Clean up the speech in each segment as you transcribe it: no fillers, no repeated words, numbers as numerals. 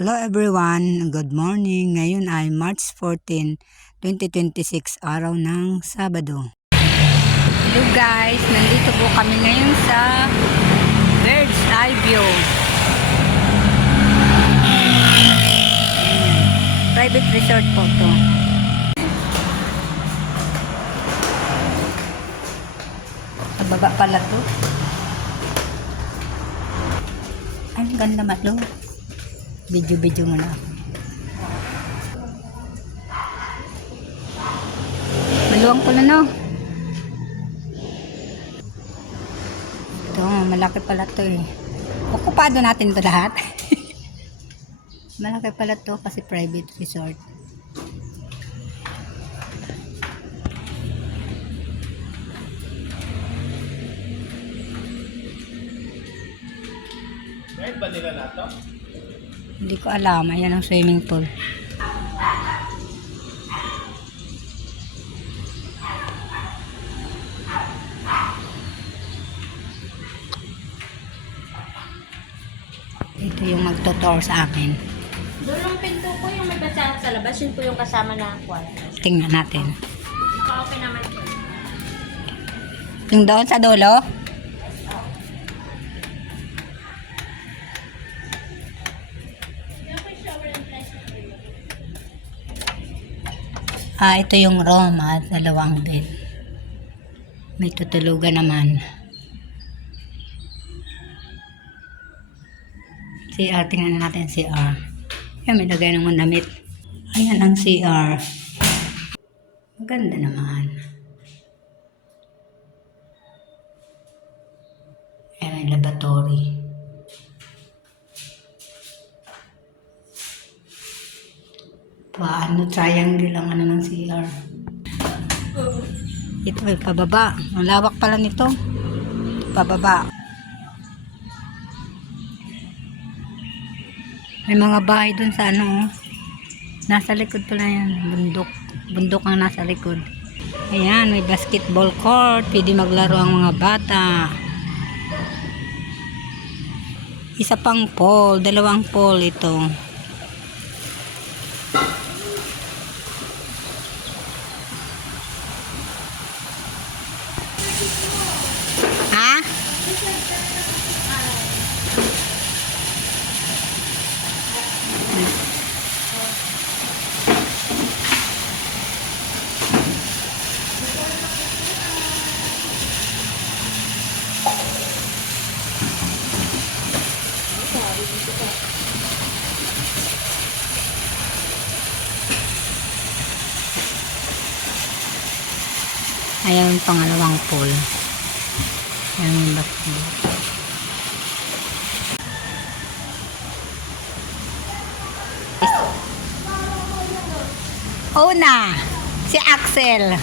Hello everyone, good morning. Ngayon ay March 14, 2026, araw ng Sabado. Hello guys, nandito po kami ngayon sa Bird's Eye View. Private resort po to. Sa baba pala to. Ay, ang ganda matlo. Video muna ako. Maluwang pala no. Ito, malaki pala to eh. Okupado natin to lahat. Malaki pala to kasi private resort. Kahit ba nila na to? Hindi ko alam. Ayan ang swimming pool. Ito yung magtutor sa akin. Doon ang pinto ko yung may basa sa labas, yun po yung kasama na kwarto. Tingnan natin. Naka-open naman po. Yung doon sa dulo? Ito yung room at dalawang bed. May tutulugan naman. CR, tingnan natin CR. Yan, may lagay ng damit. Ayan ang CR. Maganda naman. Ayan, may laboratory. Paano, triangle lang ano ng CR. Ito ay pababa. Ang lawak pala nito. Pababa. May mga bahay dun sa ano. Nasa likod pala yan. Bundok. Bundok ang nasa likod. Ayan, may basketball court. Pwede maglaro ang mga bata. Isa pang pool. Dalawang pool ito. Ha? Ayan yung pangalawang pool. Ayan yung basketball. Una, si Axel.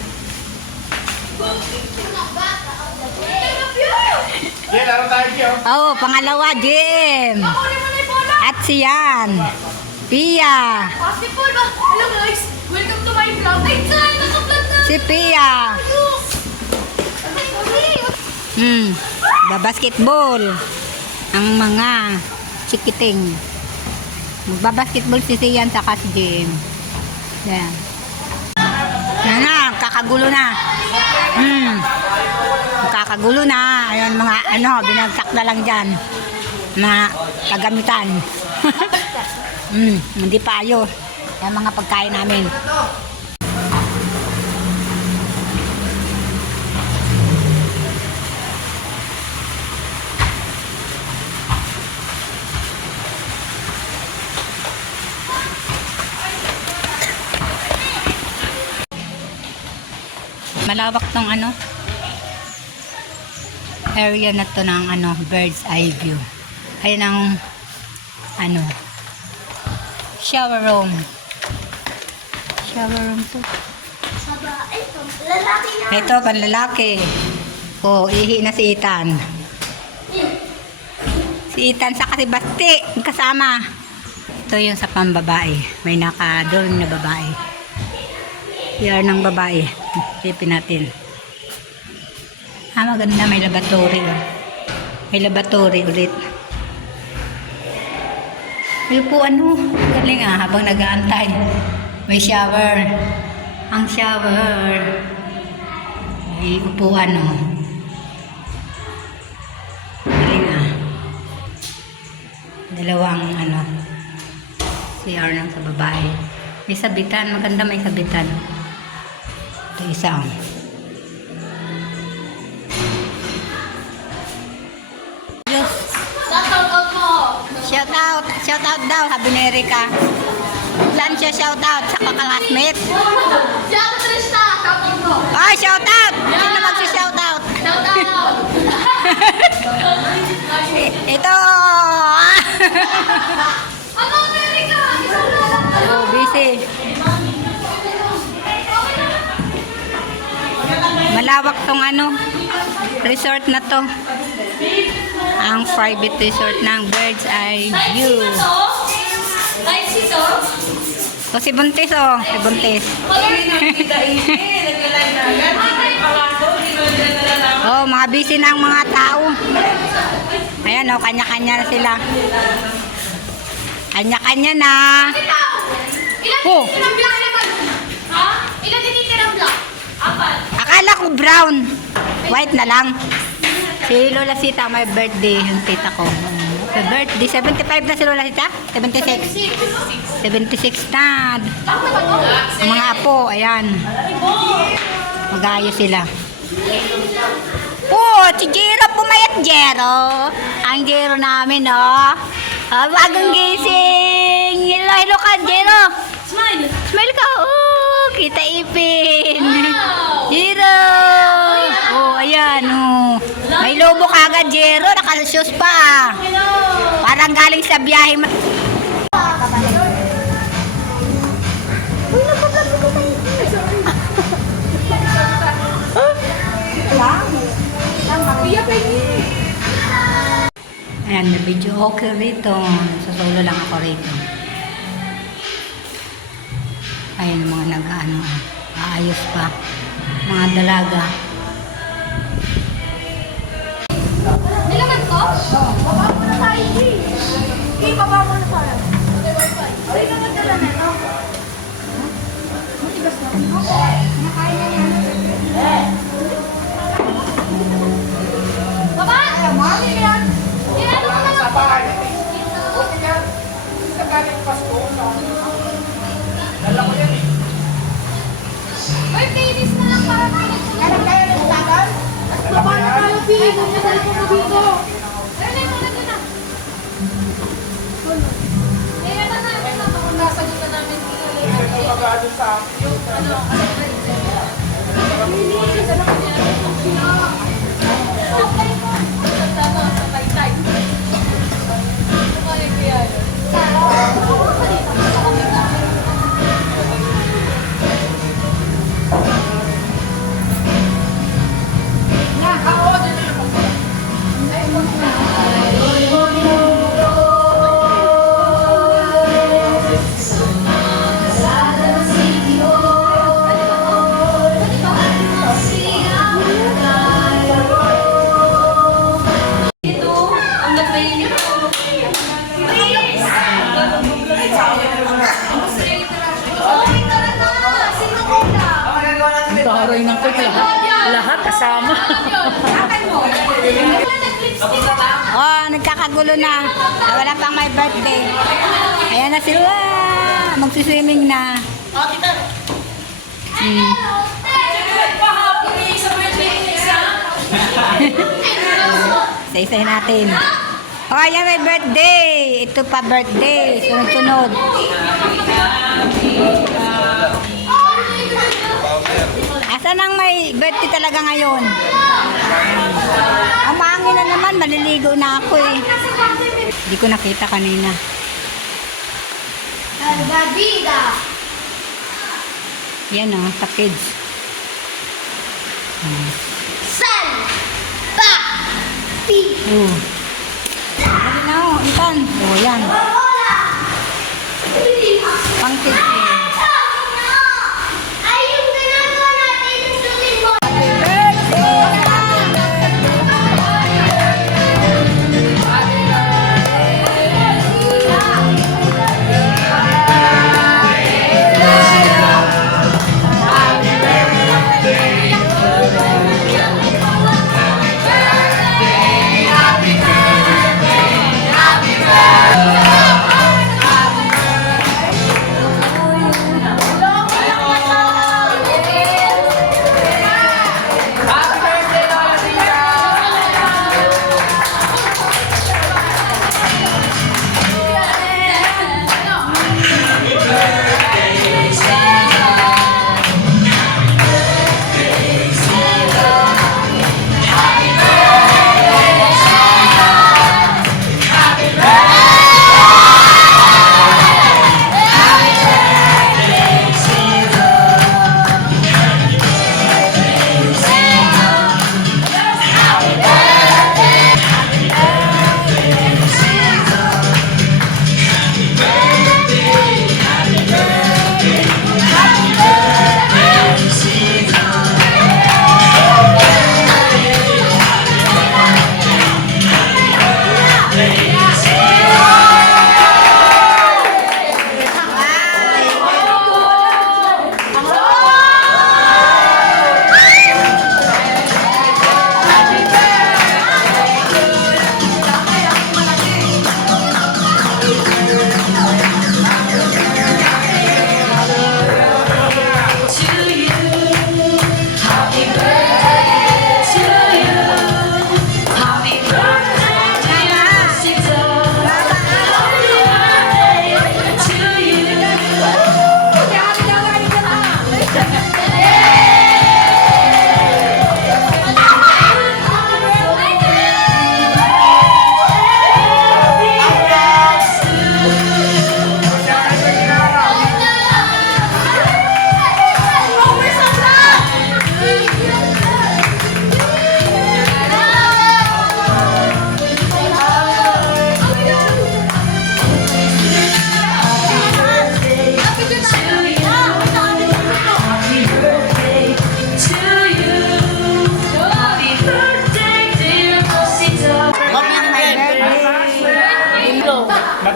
Yeah, laro tayo siya. Oh, pangalawa, Jim. At si Yan. Pia. Basketball ba? Hello guys! Welcome to my vlog! Ay, saan? Naka-vlog na! Si Pia. Basketball. Ang mga chikiting. Magbabasketball si Sian saka si Jim. Yan. Yan na, kakagulo na. Kakagulo na. Ayun, mga ano, binagsak na lang dyan. Na kagamitan. Hindi pa ayo. Yan mga pagkain namin. Malawak tong ano area na to ng ano bird's eye view. Ayun ang ano shower room to. Lalaki na! Ito panlalaki. Oh, ihi na si Ethan. Si Ethan sa kasi Basti kasama. Ito yung sa pambabae. May naka-dorm na babae. PR ng babae. Tipin natin. Maganda. May laboratory. May laboratory ulit. May upuan mo. Galing habang nag-aantay. May shower. Ang shower. May upuan Galing Dalawang CR lang sa babae. May sabitan. Maganda may sabitan. Ito isa Diyos. Shout out daw, sabi ni Erika. Plan siya shout out sa kaklasmate. Ay, shout out! Sino magsi-shout out? Ito! Oh, busy. Malawak tong resort na to. Ang private resort ng Bird's Eye View. O si Buntis si Buntis. Mga busy na ang mga tao. Ayan kanya-kanya na sila. Kanya-kanya na. Ilan tinitirang block? Akala ko brown. White na lang. Si Lola Sita may birthday yung tita ko. Happy birthday. 75 na si Lola Sita? 76. 76 na. Ang mga apo, ayan. Mag-ayos sila. Si Jero pumayat, Jero. Ang Jero namin, bagong gising. Hello ka, Jero. Smile ka. Kita ipin. Jero. Ayan, May lobo kagad, Jero. Nakalusyos pa, Parang galing sa biyahe. Ayan, may video okay rito. Sasolo lang ako rito. Ayan, mga aayos pa. Mga dalaga. Nilaman ko? Baba mo na tayo, baba mo na tayo. Ay, namadala na, Matigas na. Nakain na yan. Baba! Mami yan! Ano ka na? Sa bahay. Okay yan. Sa galing Pasko. Dala ko yan Birthday list na lang para Alam kayo ng tagal? Baba na tayo, Pili. Kung may cellphone mo dito. Ay, mo na doon na. Kaya na na. Kung nasa dito namin. Ito mag-aadun sa akin. Taray ng kot lahat kasama. Nagkakagulo na. Wala pang my birthday. Ayan na sila. Magsiswimming na. Isa-isay natin. Ayan may birthday. Ito pa birthday. Sunod-sunod. Asan ang may birthday talaga ngayon? Ang mahangin na naman, maliligo na ako Hindi ko nakita kanina. Gabida! Yan sa kids. Sal! Pa! Pi! Sabi na itan. Yan. Pang kids.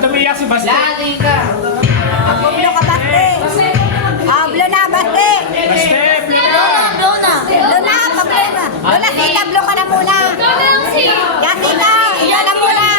Ba't umiyak si Basti? Pablo ka, Basti. Pablo na, Basti. Basti, Lola, Pablo na. Lola, kita, Pablo ka na muna. Yan, kita. Yan lang muna.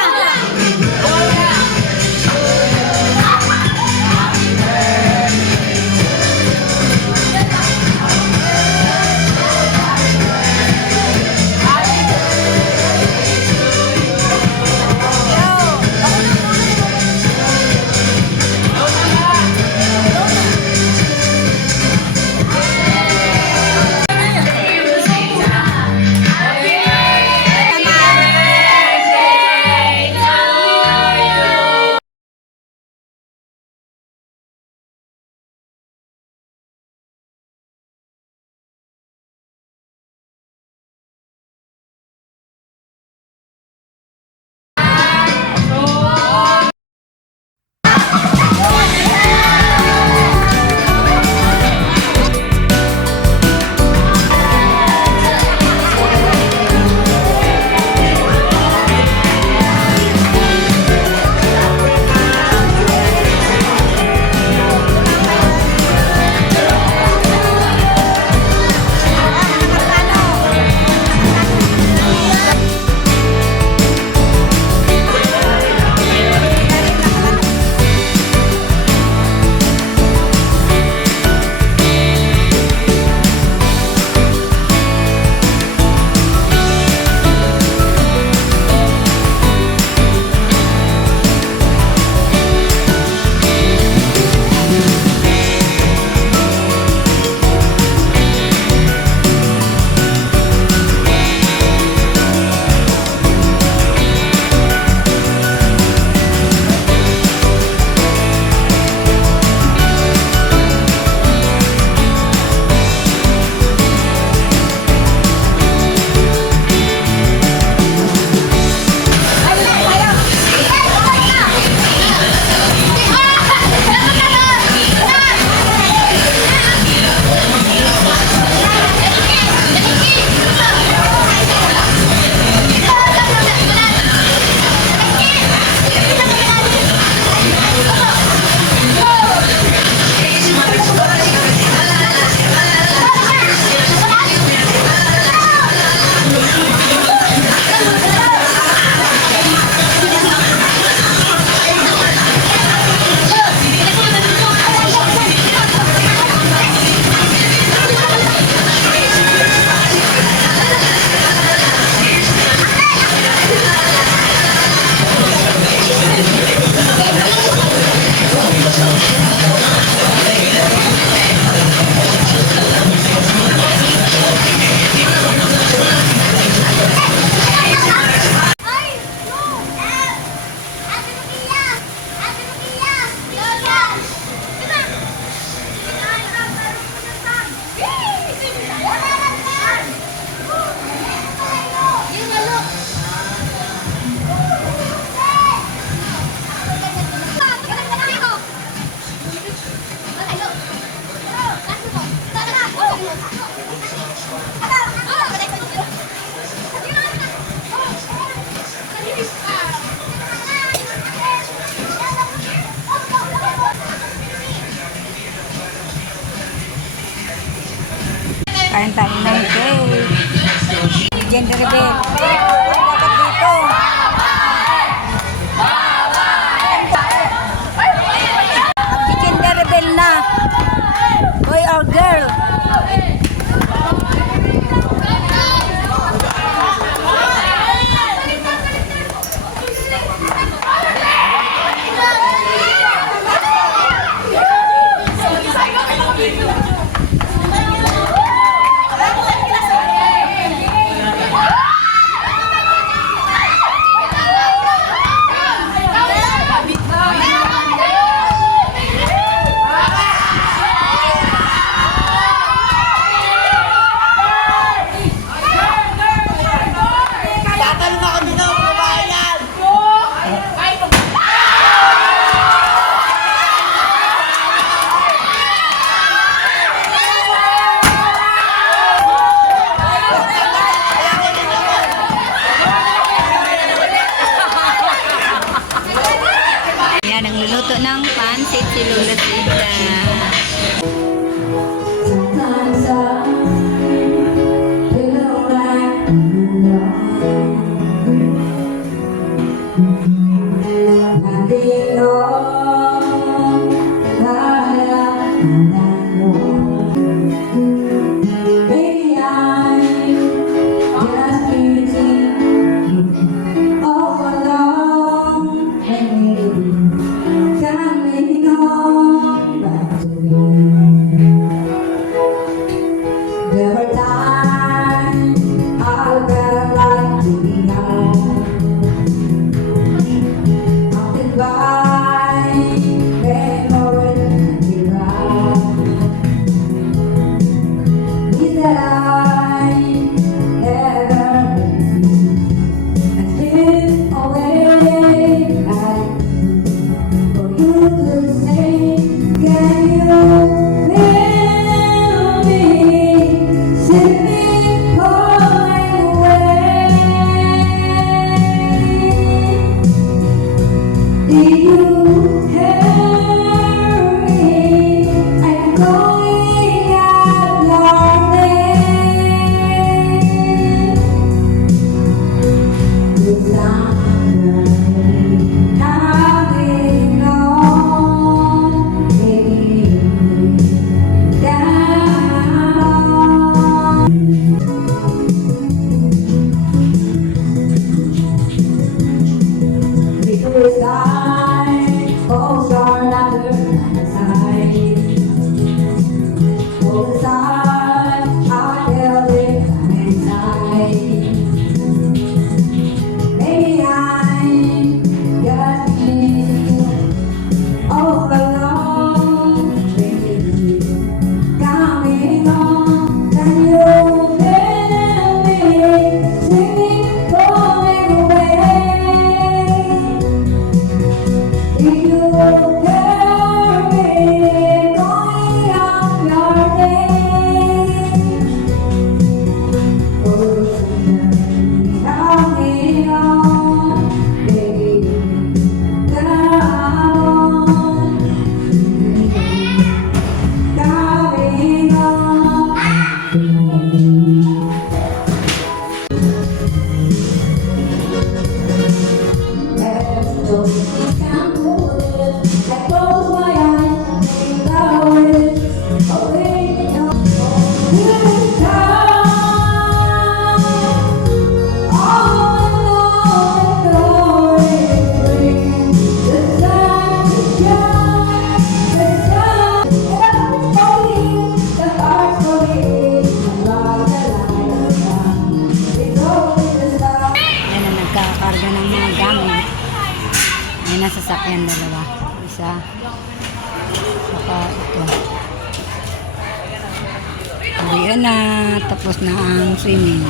Kain tayo ng cake. Gender reveal. Dapat dito. Gender reveal na. Boy or girl. na sasakyan, dalawa. Isa. Saka ito. Uwian na. Tapos na ang swimming.